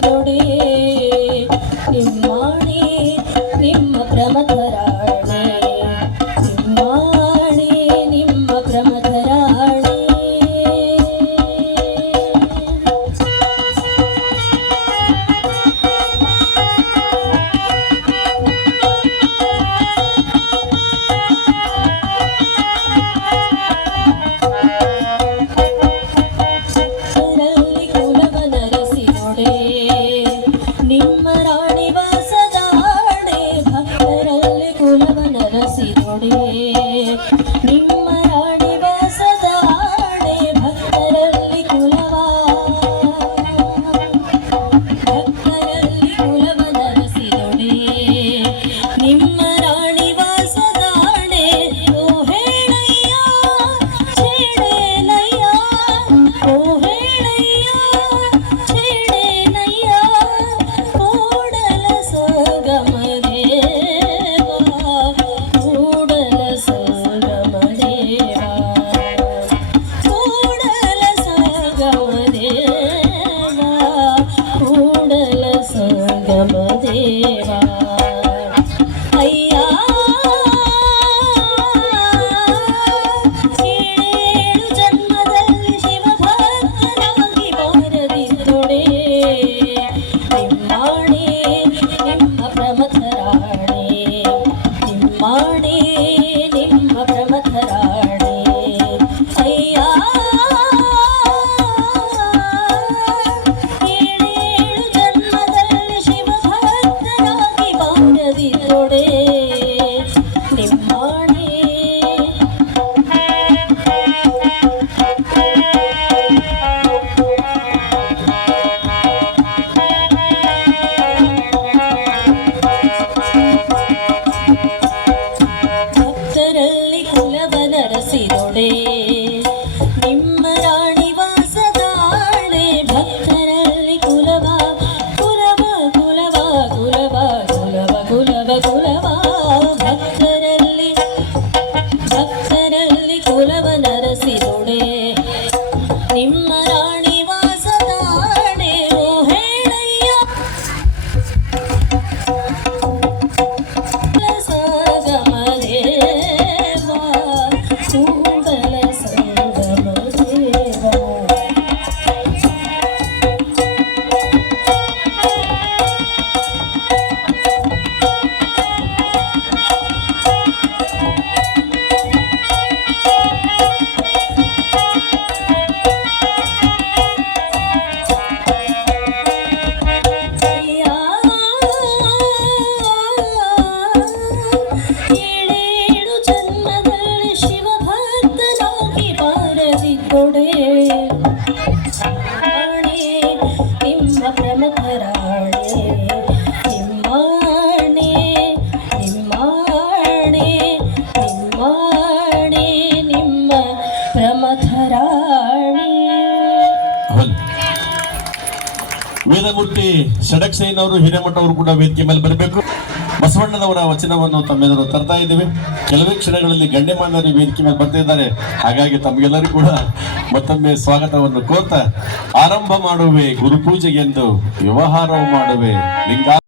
തൊടേ வாணிவா Karim Vedamurthy ಅವರು ಹಿರೇಮಠ ಅವರು ಕೂಡ ವೇದಿಕೆ ಮೇಲೆ ಬರಬೇಕು. ಬಸವಣ್ಣನವರ ವಚನವನ್ನು ತಮ್ಮೆಲ್ಲರೂ ತರ್ತಾ ಇದ್ದೇವೆ. ಕೆಲವೇ ಕ್ಷಣಗಳಲ್ಲಿ ಗಣ್ಯಮಾನ್ಯರು ವೇದಿಕೆ ಮೇಲೆ ಬರ್ತಾ ಇದ್ದಾರೆ. ಹಾಗಾಗಿ ತಮಗೆಲ್ಲರೂ ಕೂಡ ಮತ್ತೊಮ್ಮೆ ಸ್ವಾಗತವನ್ನು ಕೋರ್ತಾ, ಆರಂಭ ಮಾಡುವೆ ಗುರುಪೂಜೆಗೆಂದು ವ್ಯವಹಾರವು ಮಾಡುವೆ, ಲಿಂಗ